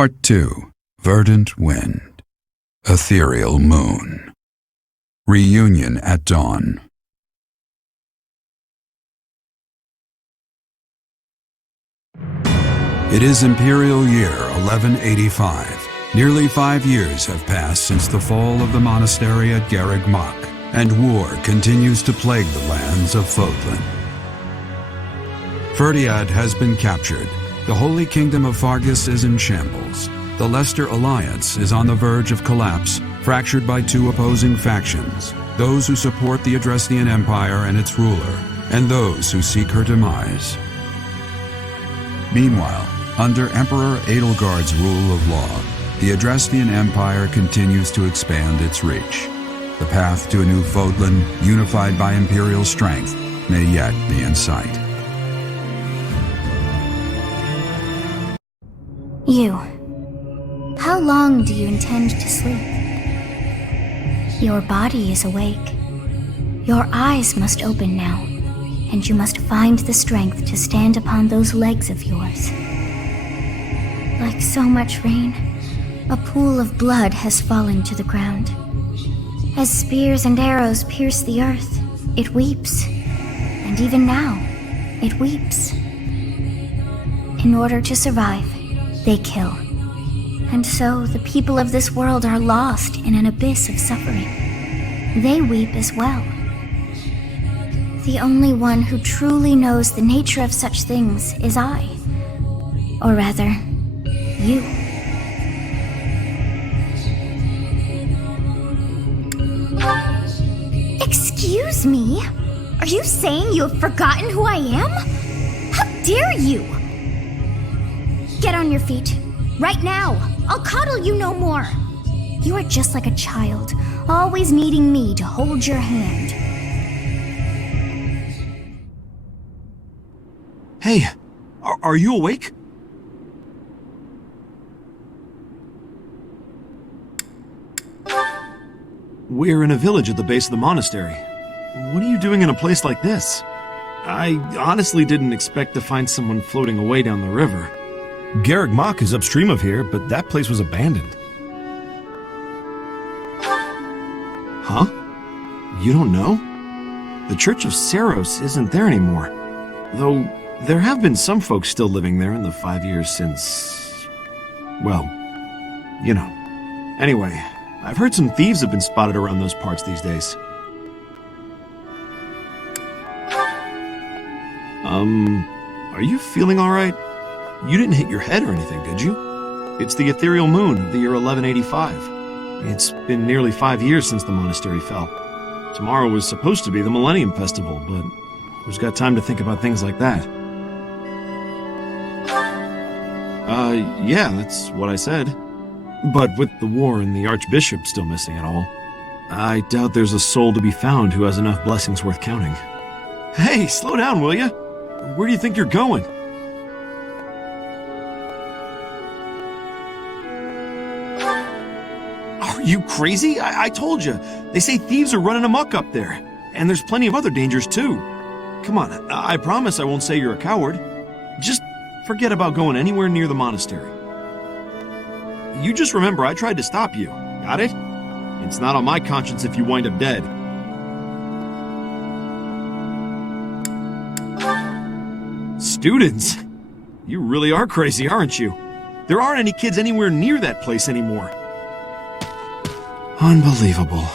Part 2. Verdant Wind. Ethereal Moon. Reunion at Dawn. It is Imperial Year 1185. Nearly 5 years have passed since the fall of the monastery at Garreg Mach, and war continues to plague the lands of Fodlan. Ferdiad has been captured. The Holy Kingdom of Fargus is in shambles. The Leicester Alliance is on the verge of collapse, fractured by two opposing factions, those who support the Adrestian Empire and its ruler, and those who seek her demise. Meanwhile, under Emperor Edelgard's rule of law, the Adrestian Empire continues to expand its reach. The path to a new Fodlan, unified by Imperial strength, may yet be in sight. You. How long do you intend to sleep? Your body is awake. Your eyes must open now, and you must find the strength to stand upon those legs of yours. Like so much rain, a pool of blood has fallen to the ground. As spears and arrows pierce the earth, it weeps. And even now, it weeps. In order to survive, they kill. And so the people of this world are lost in an abyss of suffering. They weep as well. The only one who truly knows the nature of such things is I. Or rather, you. Excuse me? Are you saying you have forgotten who I am? How dare you! Get on your feet. Right now. I'll coddle you no more. You are just like a child, always needing me to hold your hand. Hey, are you awake? We're in a village at the base of the monastery. What are you doing in a place like this? I honestly didn't expect to find someone floating away down the river. Garreg Mach is upstream of here, but that place was abandoned. Huh? You don't know? The Church of Saros isn't there anymore. Though, there have been some folks still living there in the 5 years since... well, you know. Anyway, I've heard some thieves have been spotted around those parts these days. Are you feeling alright? You didn't hit your head or anything, did you? It's the ethereal moon of the year 1185. It's been nearly 5 years since the monastery fell. Tomorrow was supposed to be the Millennium Festival, but who's got time to think about things like that? Yeah, that's what I said. But with the war and the Archbishop still missing it all, I doubt there's a soul to be found who has enough blessings worth counting. Hey, slow down, will ya? Where do you think you're going? Are you crazy? I told you. They say thieves are running amok up there. And there's plenty of other dangers, too. Come on, I promise I won't say you're a coward. Just forget about going anywhere near the monastery. You just remember I tried to stop you. Got it? It's not on my conscience if you wind up dead. Students? You really are crazy, aren't you? There aren't any kids anywhere near that place anymore. Unbelievable.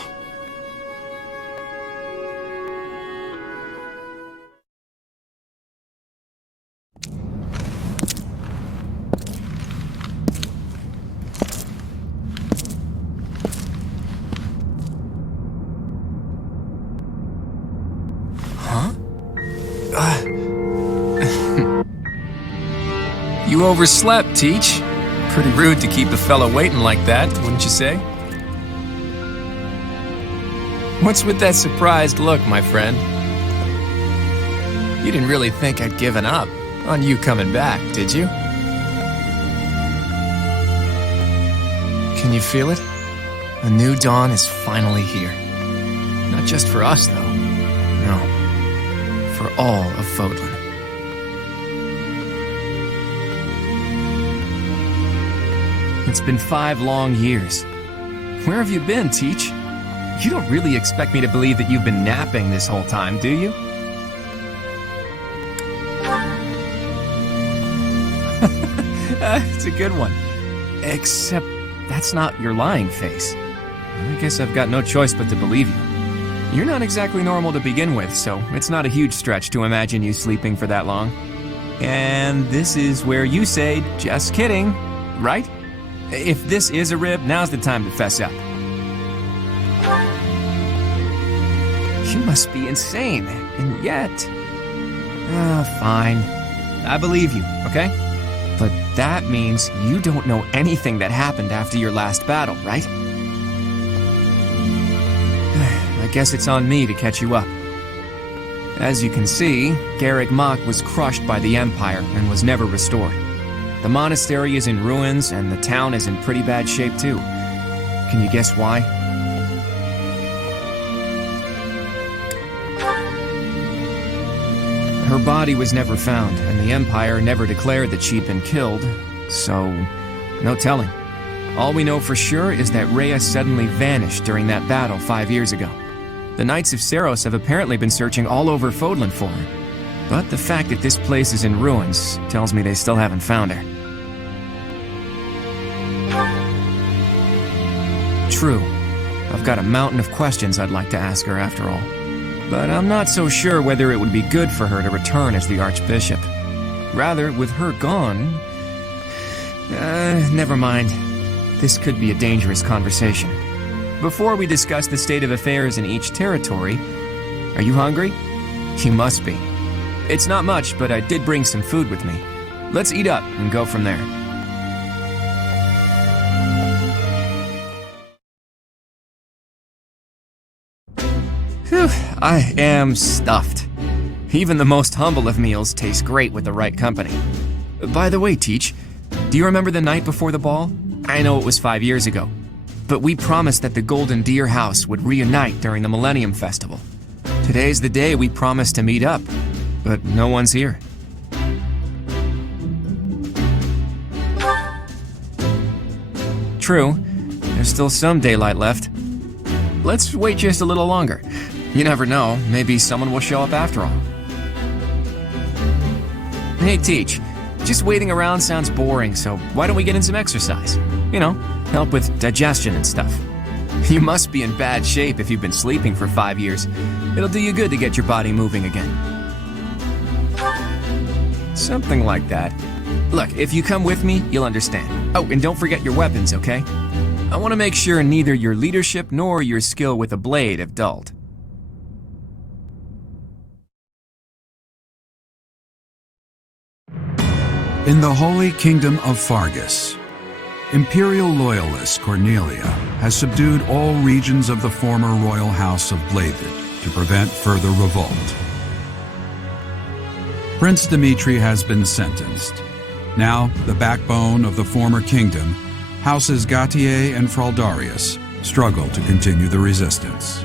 You overslept, Teach. Pretty rude to keep a fella waiting like that, wouldn't you say? What's with that surprised look, my friend? You didn't really think I'd given up on you coming back, did you? Can you feel it? A new dawn is finally here. Not just for us, though. No. For all of Fodlan. It's been 5 long years. Where have you been, Teach? You don't really expect me to believe that you've been napping this whole time, do you? It's a good one. Except that's not your lying face. I guess I've got no choice but to believe you. You're not exactly normal to begin with, so it's not a huge stretch to imagine you sleeping for that long. And this is where you say, just kidding, right? If this is a rib, now's the time to fess up. You must be insane, and yet... fine. I believe you, okay? But that means you don't know anything that happened after your last battle, right? I guess it's on me to catch you up. As you can see, Garreg Mach was crushed by the Empire and was never restored. The monastery is in ruins, and the town is in pretty bad shape too. Can you guess why? Her body was never found, and the Empire never declared that she'd been killed, so no telling. All we know for sure is that Rhea suddenly vanished during that battle 5 years ago. The Knights of Seiros have apparently been searching all over Fodlan for her, but the fact that this place is in ruins tells me they still haven't found her. True, I've got a mountain of questions I'd like to ask her after all. But I'm not so sure whether it would be good for her to return as the Archbishop. Rather, with her gone... never mind. This could be a dangerous conversation. Before we discuss the state of affairs in each territory, are you hungry? You must be. It's not much, but I did bring some food with me. Let's eat up and go from there. Whew, I am stuffed. Even the most humble of meals taste great with the right company. By the way, Teach, do you remember the night before the ball? I know it was 5 years ago, but we promised that the Golden Deer House would reunite during the Millennium Festival. Today's the day we promised to meet up, but no one's here. True, there's still some daylight left. Let's wait just a little longer. You never know, maybe someone will show up after all. Hey, Teach, just waiting around sounds boring, so why don't we get in some exercise? You know, help with digestion and stuff. You must be in bad shape if you've been sleeping for 5 years. It'll do you good to get your body moving again. Something like that. Look, if you come with me, you'll understand. Oh, and don't forget your weapons, okay? I want to make sure neither your leadership nor your skill with a blade have dulled. In the Holy Kingdom of Fargus, Imperial loyalist Cornelia has subdued all regions of the former royal house of Bladed to prevent further revolt. Prince Dimitri has been sentenced. Now, the backbone of the former kingdom, Houses Gautier and Fraldarius, struggle to continue the resistance.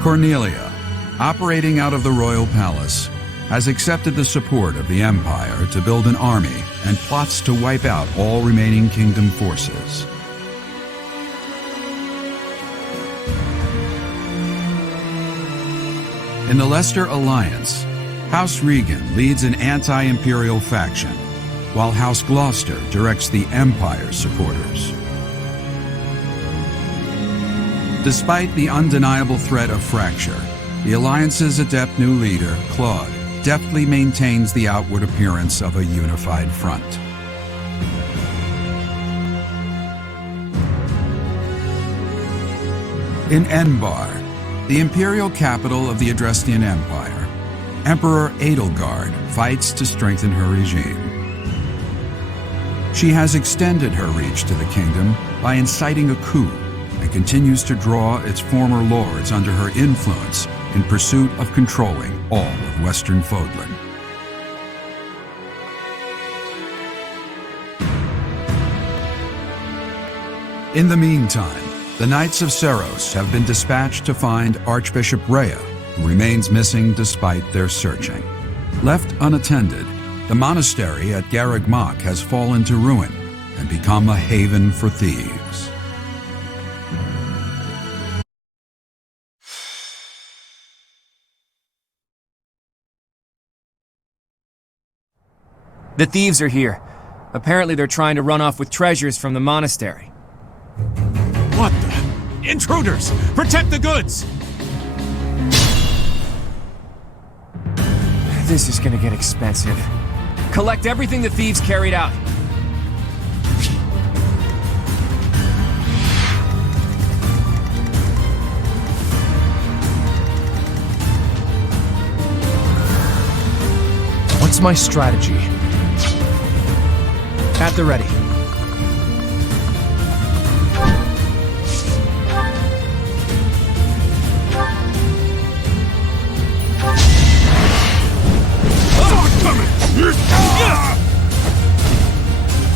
Cornelia, operating out of the royal palace, has accepted the support of the Empire to build an army and plots to wipe out all remaining kingdom forces. In the Leicester Alliance, House Regan leads an anti-imperial faction, while House Gloucester directs the Empire's supporters. Despite the undeniable threat of fracture, the Alliance's adept new leader, Claude, deftly maintains the outward appearance of a unified front. In Enbar, the imperial capital of the Adrestian Empire, Emperor Edelgard fights to strengthen her regime. She has extended her reach to the kingdom by inciting a coup and continues to draw its former lords under her influence in pursuit of controlling all of Western Fodlan. In the meantime, the Knights of Seiros have been dispatched to find Archbishop Rhea, who remains missing despite their searching. Left unattended, the monastery at Garreg Mach has fallen to ruin, and become a haven for thieves. The thieves are here. Apparently they're trying to run off with treasures from the monastery. What the? Intruders! Protect the goods! This is gonna get expensive. Collect everything the thieves carried out. What's my strategy? At the ready.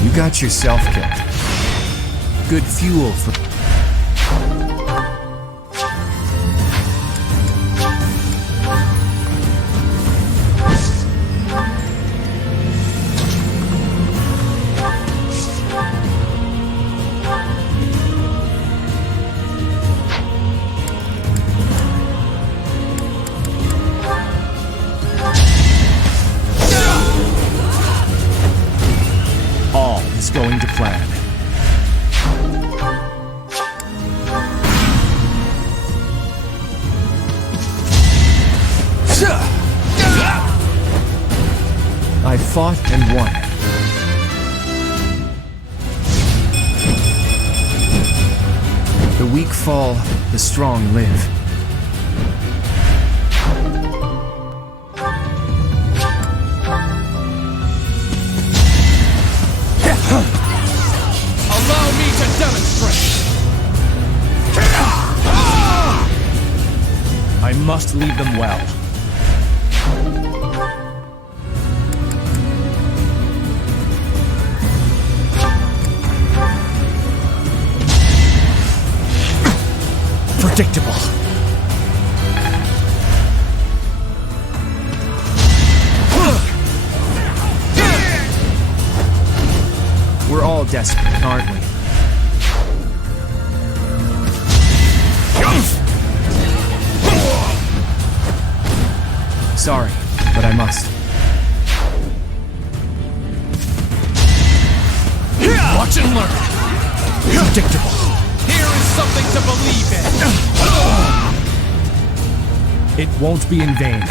You got yourself killed. Good fuel for... All is going to plan. I fought and won. The weak fall, the strong live. Allow me to demonstrate! I must lead them well. Predictable. We're all desperate, aren't we? Sorry, but I must. Watch and learn. Predictable. Here is something to believe in. It won't be in vain.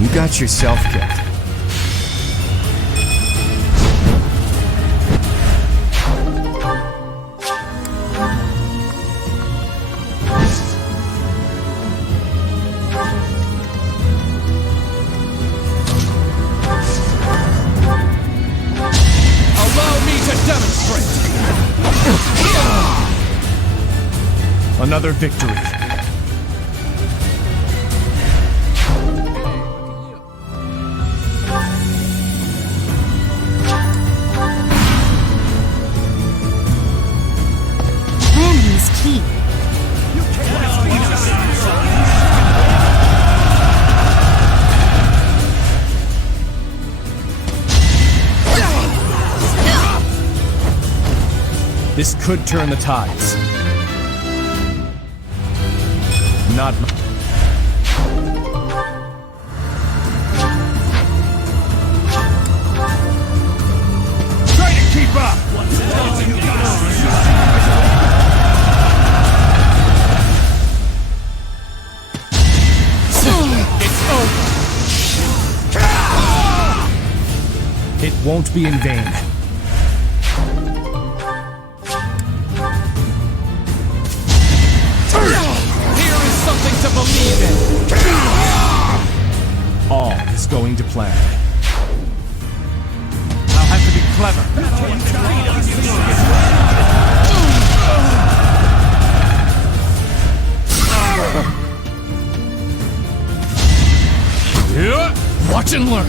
You got yourself killed. Allow me to demonstrate. Another victory. Planning is key. This could turn the tides. Not m- Try to keep up! won't be in vain. Here is something to believe in. All is going to plan. I'll have to be clever. Watch and learn.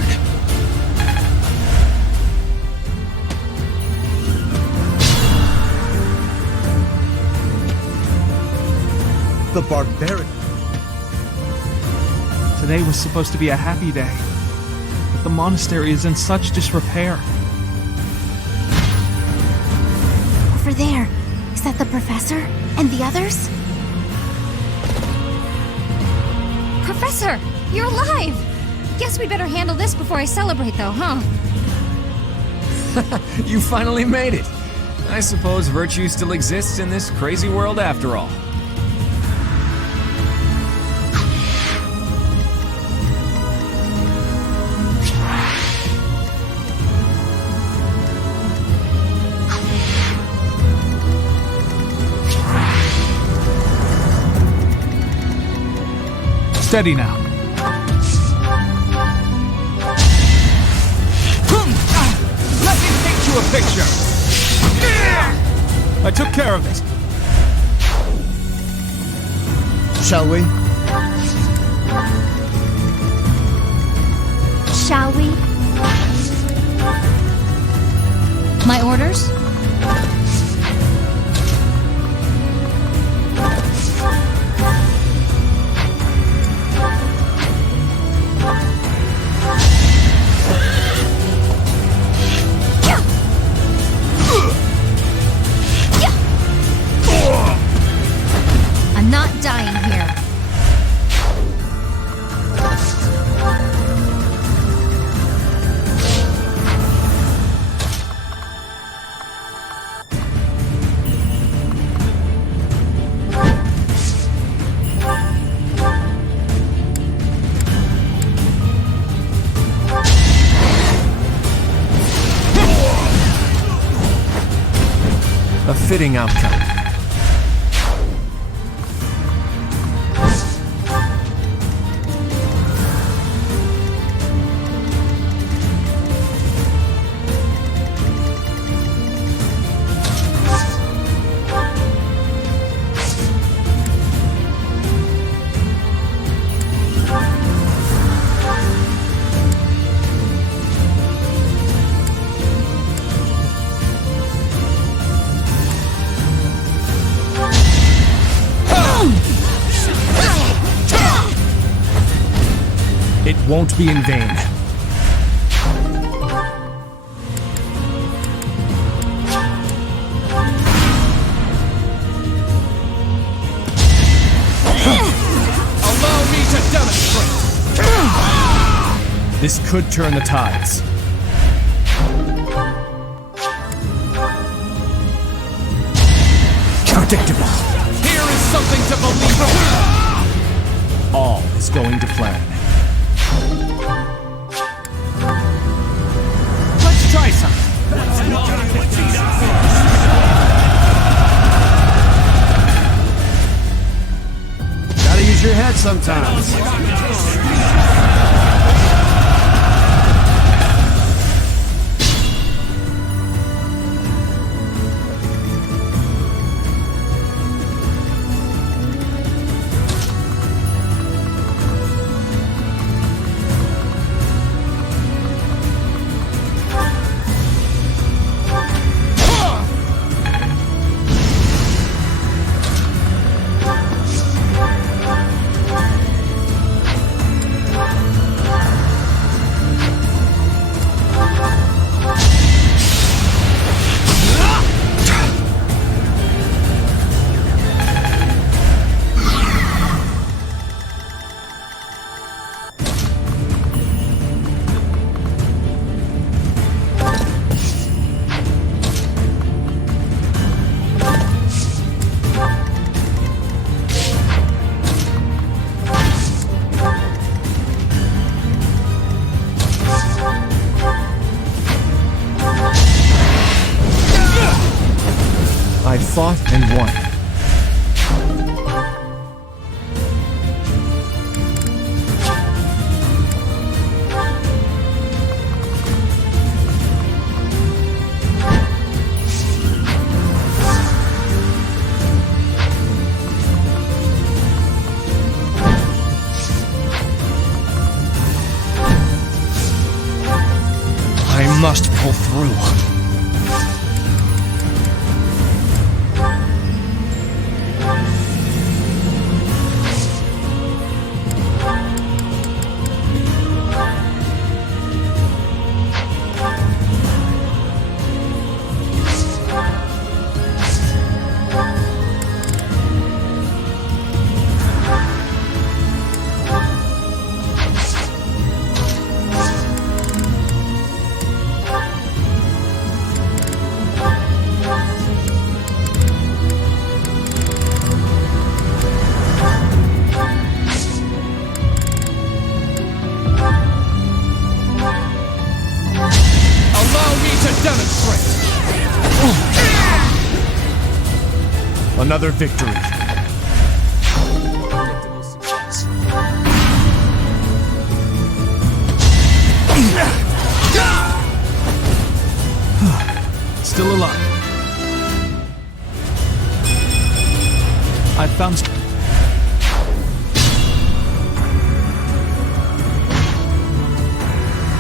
The barbaric. Today was supposed to be a happy day, but the monastery is in such disrepair. Over there. Is that the professor? And the others? Professor, you're alive! Guess we'd better handle this before I celebrate, though, huh? You finally made it. I suppose virtue still exists in this crazy world after all. Steady now. Let me paint you a picture. I took care of it. Shall we? Shall we? My orders? I'm not dying here. A fitting outcome. It won't be in vain. Allow me to demonstrate. This could turn the tides. Predictable. Here is something to believe in. All is going to plan. Let's try something. Gotta use your head sometimes. I fought and won. I must pull through. Another victory. Still alive. I found...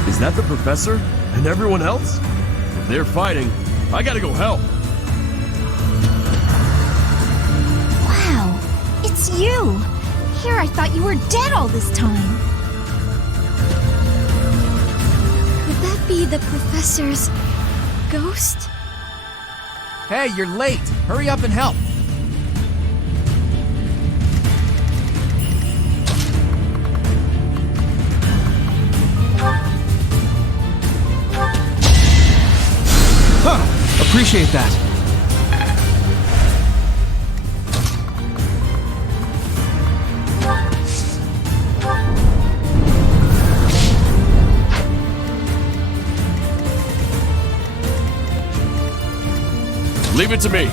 Is that the professor? And everyone else? If they're fighting, I gotta go help. Wow, it's you! Here I thought you were dead all this time. Could that be the professor's ghost? Hey, you're late. Hurry up and help. Appreciate that. Leave it to me.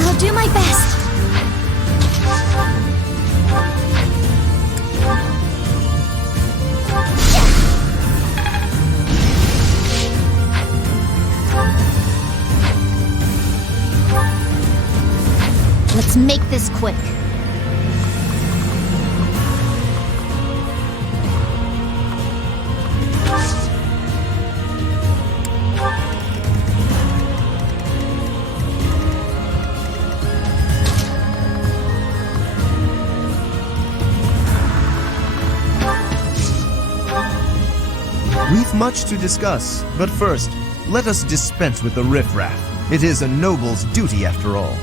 I'll do my best. Let's make this quick. We've much to discuss, but first, let us dispense with the riffraff. It is a noble's duty after all.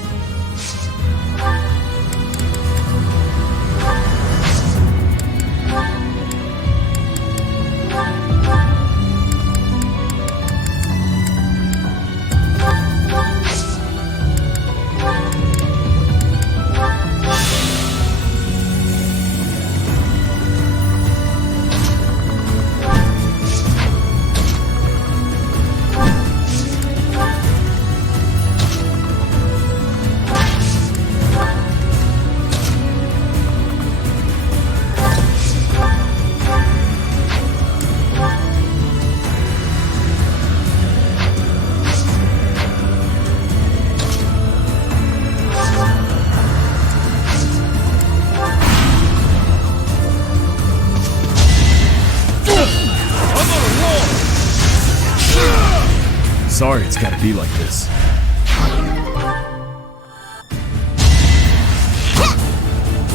Sorry it's gotta be like this.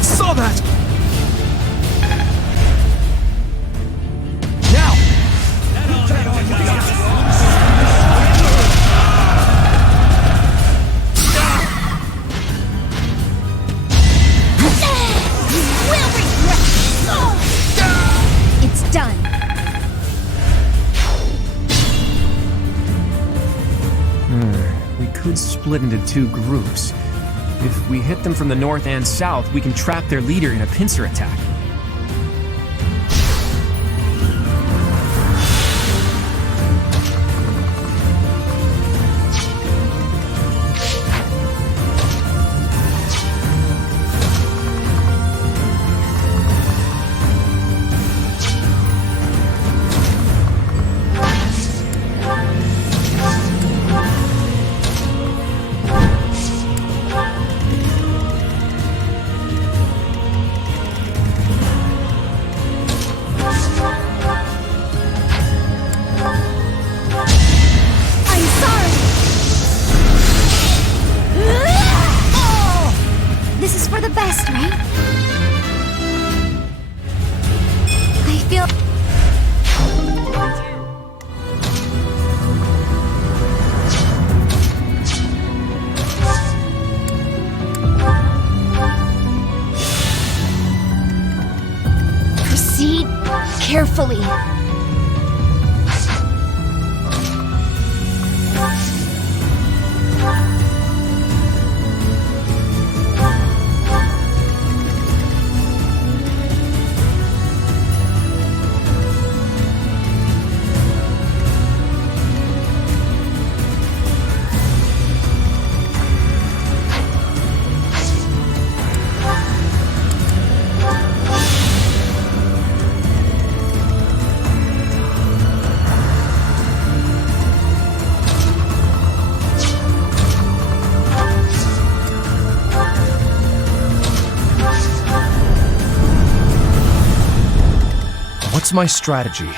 Saw that! Now! It's done. We could split into two groups. If we hit them from the north and south, we can trap their leader in a pincer attack. What's my strategy?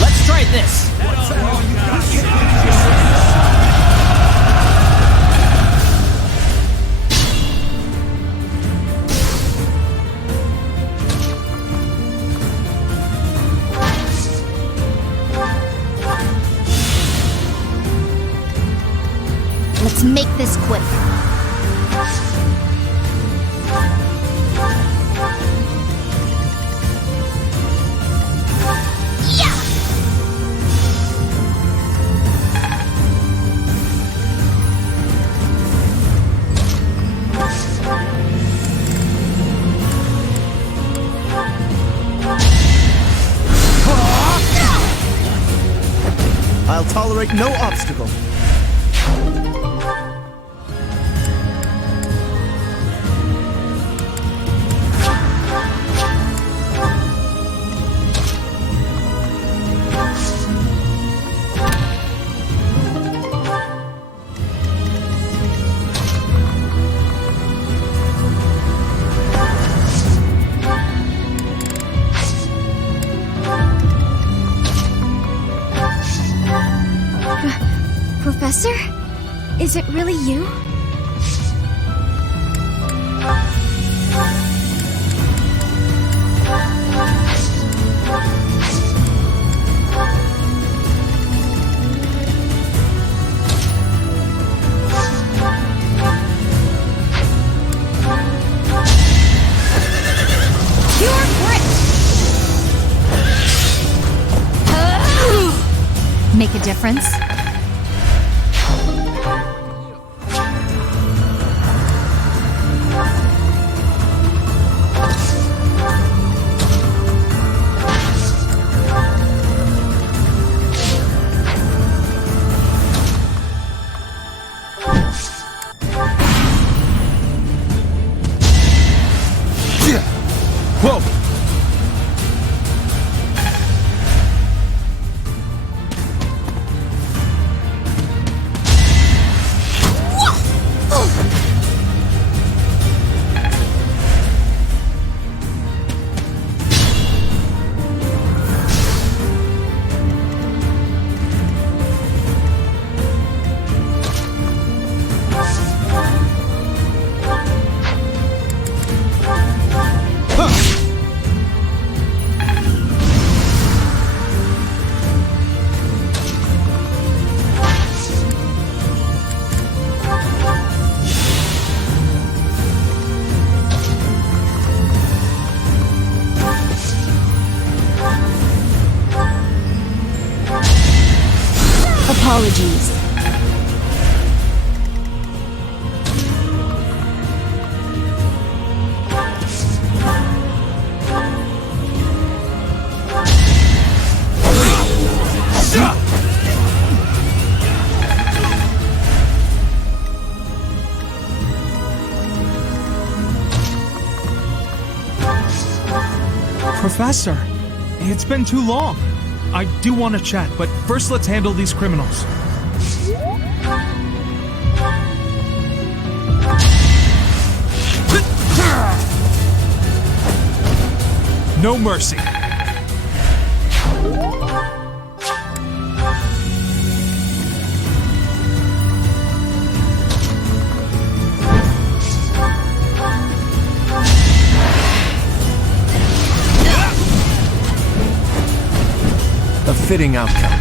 Let's try this. Let's make this quick. I'll tolerate no obstacle. Professor? Is it really you? Pure grit! Make a difference? Whoa! Apologies. Professor, it's been too long. I do want to chat, but first let's handle these criminals. No mercy. A fitting outcome.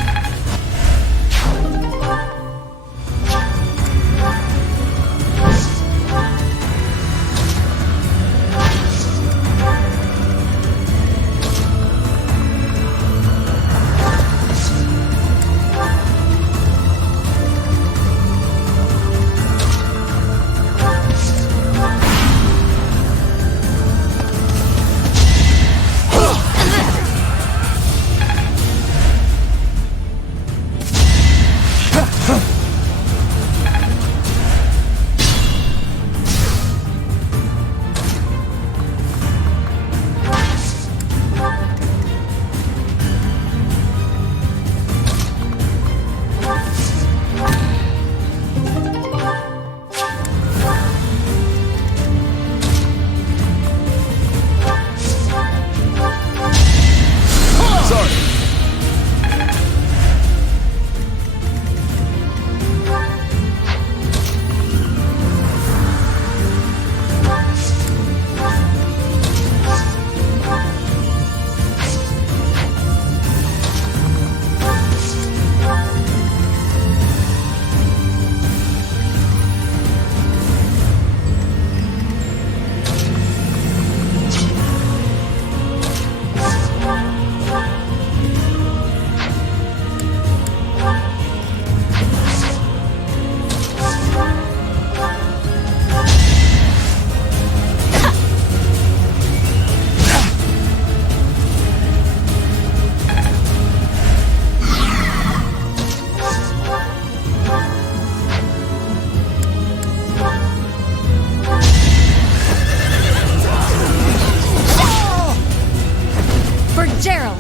Gerald!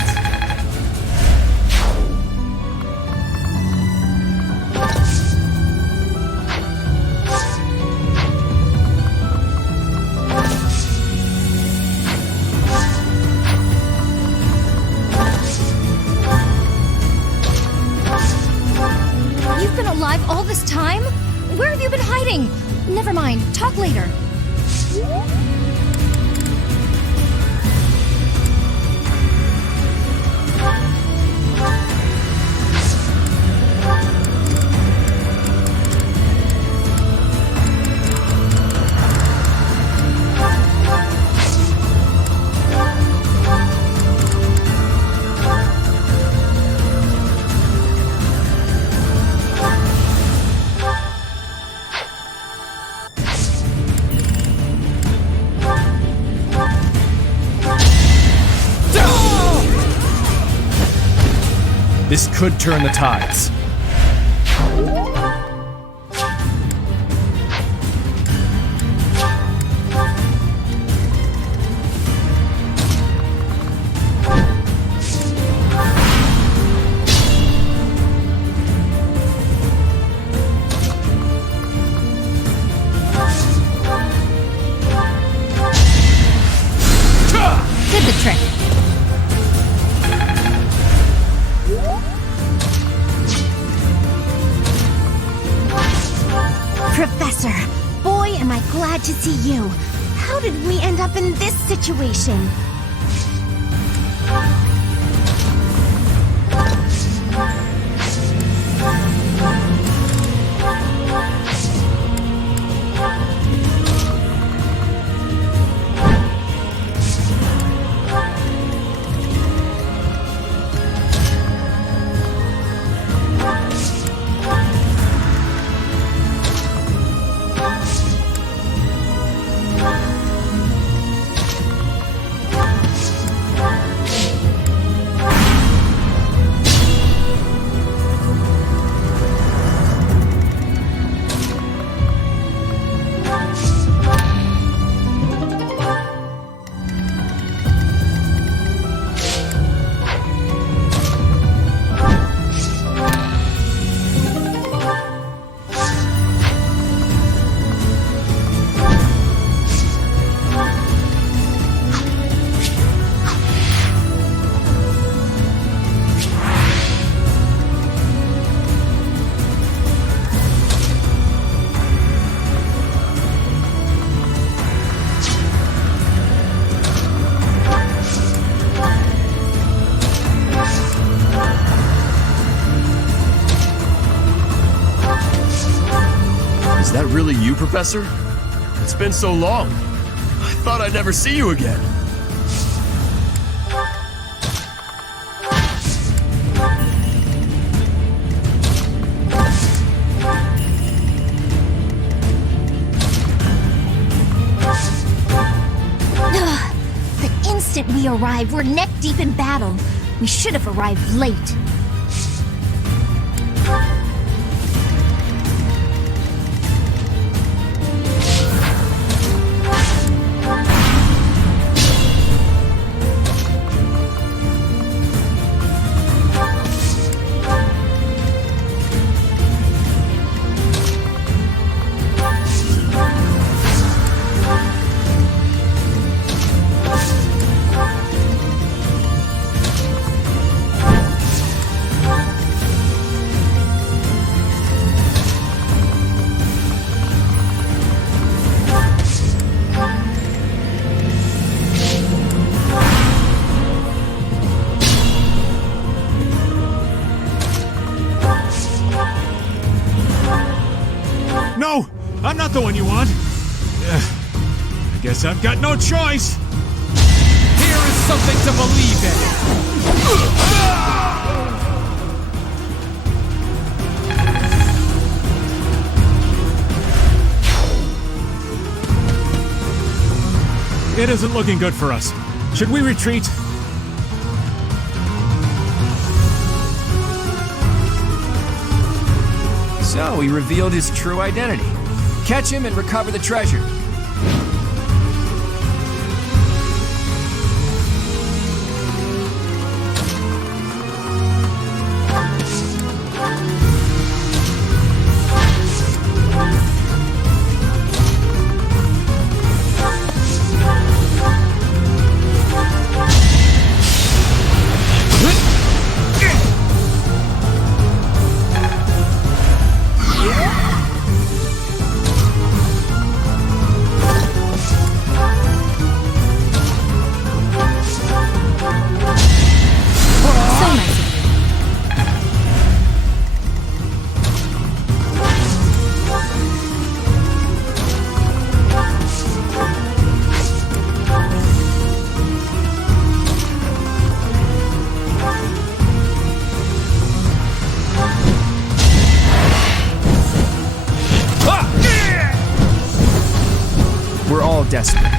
You've been alive all this time? Where have you been hiding? Never mind, talk later. This could turn the tides. Did the trick. Professor, boy, am I glad to see you. How did we end up in this situation? Is that really you, Professor? It's been so long. I thought I'd never see you again. The instant we arrived, we're neck deep in battle. We should have arrived late. No! I'm not the one you want! I guess I've got no choice! Here is something to believe in! It isn't looking good for us. Should we retreat? So he revealed his true identity. Catch him and recover the treasure.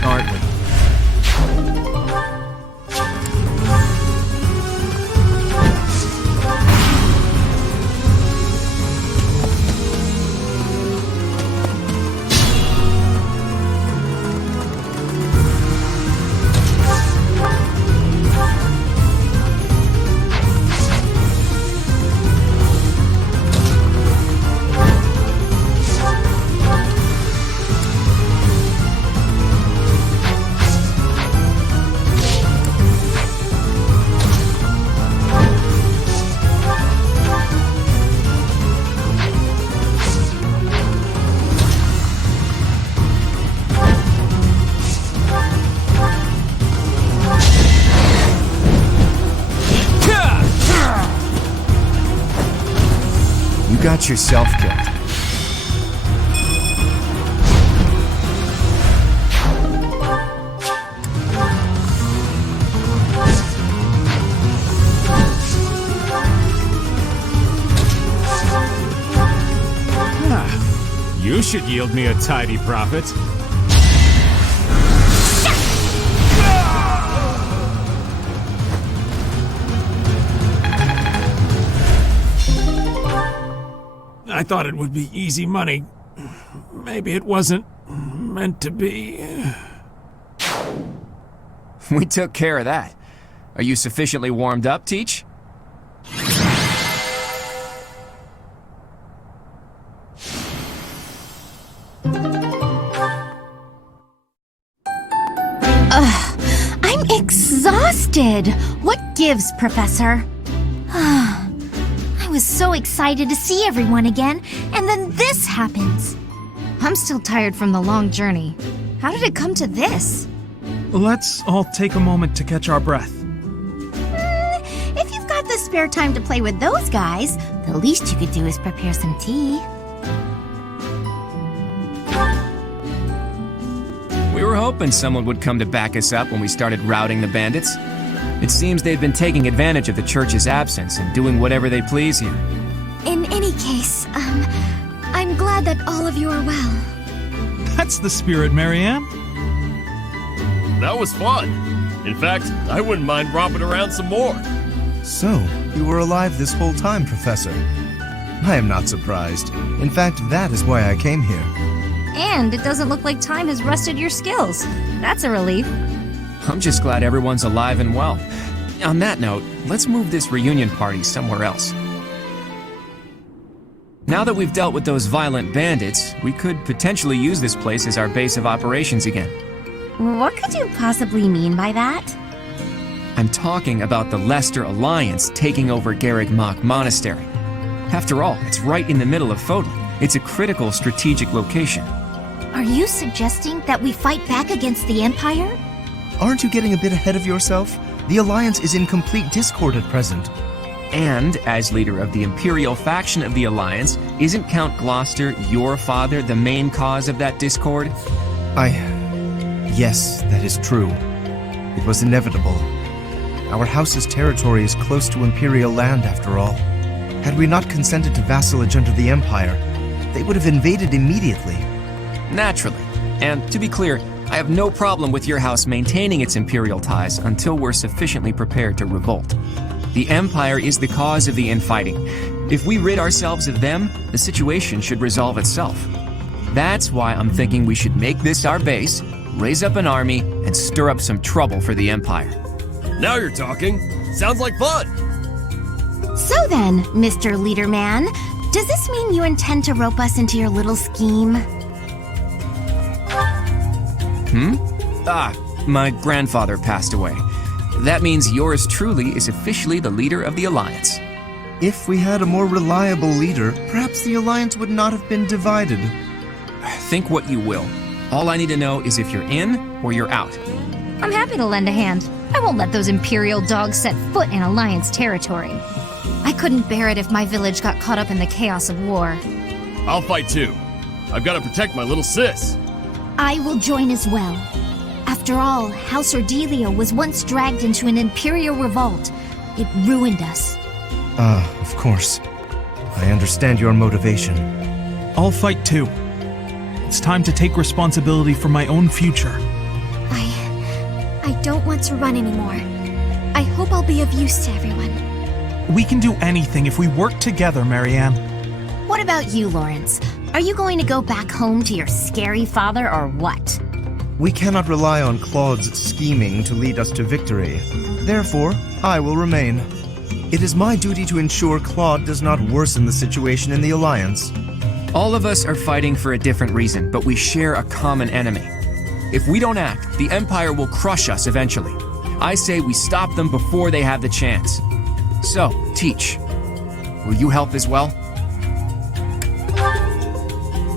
aren't we? You got yourself killed. You should yield me a tidy profit. I thought it would be easy money. Maybe it wasn't meant to be. We took care of that. Are you sufficiently warmed up, Teach? I'm exhausted. What gives, Professor? I was so excited to see everyone again, and then this happens. I'm still tired from the long journey. How did it come to this? Let's all take a moment to catch our breath. If you've got the spare time to play with those guys, the least you could do is prepare some tea. We were hoping someone would come to back us up when we started routing the bandits. It seems they've been taking advantage of the church's absence and doing whatever they please here. In any case, I'm glad that all of you are well. That's the spirit, Marianne. That was fun. In fact, I wouldn't mind romping around some more. So, you were alive this whole time, Professor. I am not surprised. In fact, that is why I came here. And it doesn't look like time has rusted your skills. That's a relief. I'm just glad everyone's alive and well. On that note, let's move this reunion party somewhere else. Now that we've dealt with those violent bandits, we could potentially use this place as our base of operations again. What could you possibly mean by that? I'm talking about the Leicester Alliance taking over Garreg Mach Monastery. After all, it's right in the middle of Fodlan. It's a critical strategic location. Are you suggesting that we fight back against the Empire? Aren't you getting a bit ahead of yourself? The Alliance is in complete discord at present. And, as leader of the Imperial faction of the Alliance, isn't Count Gloucester, your father, the main cause of that discord? Yes, that is true. It was inevitable. Our house's territory is close to Imperial land, after all. Had we not consented to vassalage under the Empire, they would have invaded immediately. Naturally. And to be clear, I have no problem with your house maintaining its Imperial ties until we're sufficiently prepared to revolt. The Empire is the cause of the infighting. If we rid ourselves of them, the situation should resolve itself. That's why I'm thinking we should make this our base, raise up an army, and stir up some trouble for the Empire. Now you're talking. Sounds like fun. So then, Mr. Leaderman, does this mean you intend to rope us into your little scheme? My grandfather passed away. That means yours truly is officially the leader of the Alliance. If we had a more reliable leader, perhaps the Alliance would not have been divided. Think what you will. All I need to know is if you're in or you're out. I'm happy to lend a hand. I won't let those Imperial dogs set foot in Alliance territory. I couldn't bear it if my village got caught up in the chaos of war. I'll fight too. I've got to protect my little sis. I will join as well. After all, House Ordelia was once dragged into an Imperial revolt. It ruined us. Of course. I understand your motivation. I'll fight too. It's time to take responsibility for my own future. I don't want to run anymore. I hope I'll be of use to everyone. We can do anything if we work together, Marianne. What about you, Lawrence? Are you going to go back home to your scary father or what? We cannot rely on Claude's scheming to lead us to victory. Therefore, I will remain. It is my duty to ensure Claude does not worsen the situation in the Alliance. All of us are fighting for a different reason, but we share a common enemy. If we don't act, the Empire will crush us eventually. I say we stop them before they have the chance. So, Teach, will you help as well?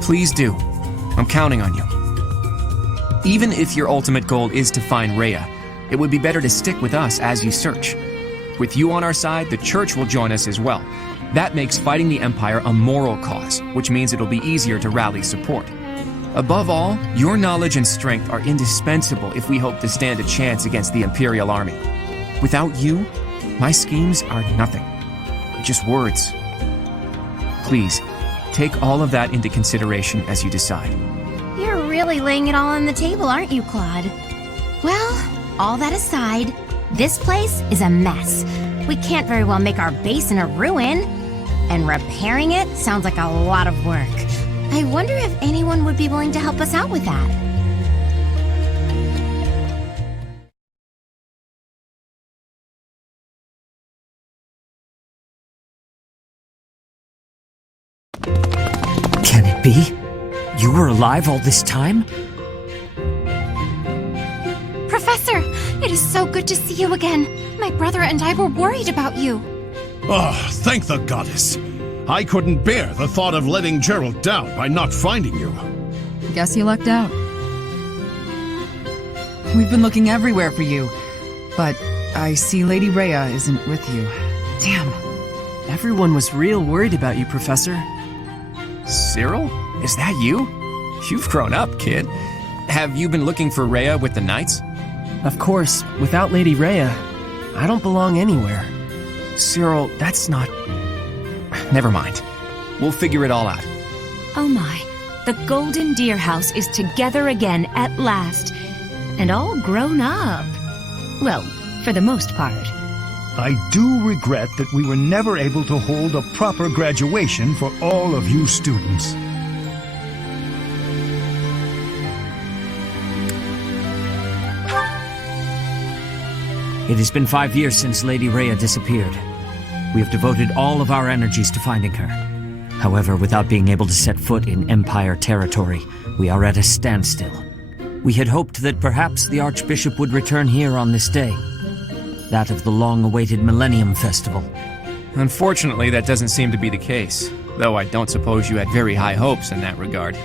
Please do. I'm counting on you. Even if your ultimate goal is to find Rhea, it would be better to stick with us as you search. With you on our side, the Church will join us as well. That makes fighting the Empire a moral cause, which means it'll be easier to rally support. Above all, your knowledge and strength are indispensable if we hope to stand a chance against the Imperial Army. Without you, my schemes are nothing. Just words. Please, take all of that into consideration as you decide. You're really laying it all on the table, aren't you, Claude? Well, all that aside, this place is a mess. We can't very well make our base in a ruin. And repairing it sounds like a lot of work. I wonder if anyone would be willing to help us out with that. Can it be? You were alive all this time? Professor, it is so good to see you again. My brother and I were worried about you. Oh, thank the goddess. I couldn't bear the thought of letting Gerald down by not finding you. Guess you lucked out. We've been looking everywhere for you, but I see Lady Rhea isn't with you. Damn. Everyone was real worried about you, Professor. Cyril? Is that you? You've grown up, kid. Have you been looking for Rhea with the Knights? Of course, without Lady Rhea, I don't belong anywhere. Cyril, that's not... Never mind. We'll figure it all out. Oh my, the Golden Deer House is together again at last. And all grown up. Well, for the most part. I do regret that we were never able to hold a proper graduation for all of you students. It has been 5 years since Lady Rhea disappeared. We have devoted all of our energies to finding her. However, without being able to set foot in Empire territory, we are at a standstill. We had hoped that perhaps the Archbishop would return here on this day. That of the long-awaited Millennium Festival. Unfortunately, that doesn't seem to be the case, though I don't suppose you had very high hopes in that regard.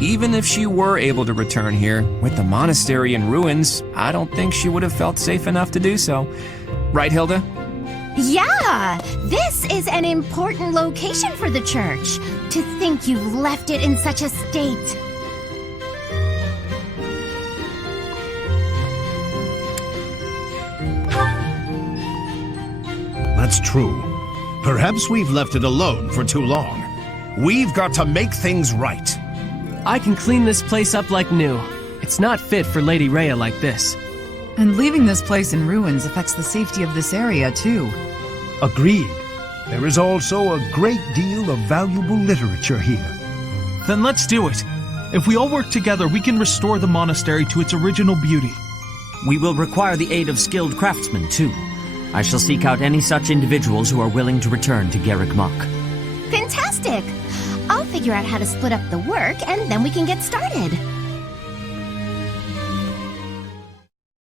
Even if she were able to return here, with the monastery in ruins, I don't think she would have felt safe enough to do so. Right, Hilda? Yeah! This is an important location for the church. To think you've left it in such a state. That's true. Perhaps we've left it alone for too long. We've got to make things right. I can clean this place up like new. It's not fit for Lady Rhea like this. And leaving this place in ruins affects the safety of this area, too. Agreed. There is also a great deal of valuable literature here. Then let's do it. If we all work together, we can restore the monastery to its original beauty. We will require the aid of skilled craftsmen, too. I shall seek out any such individuals who are willing to return to Garreg Mach. Fantastic! I'll figure out how to split up the work, and then we can get started.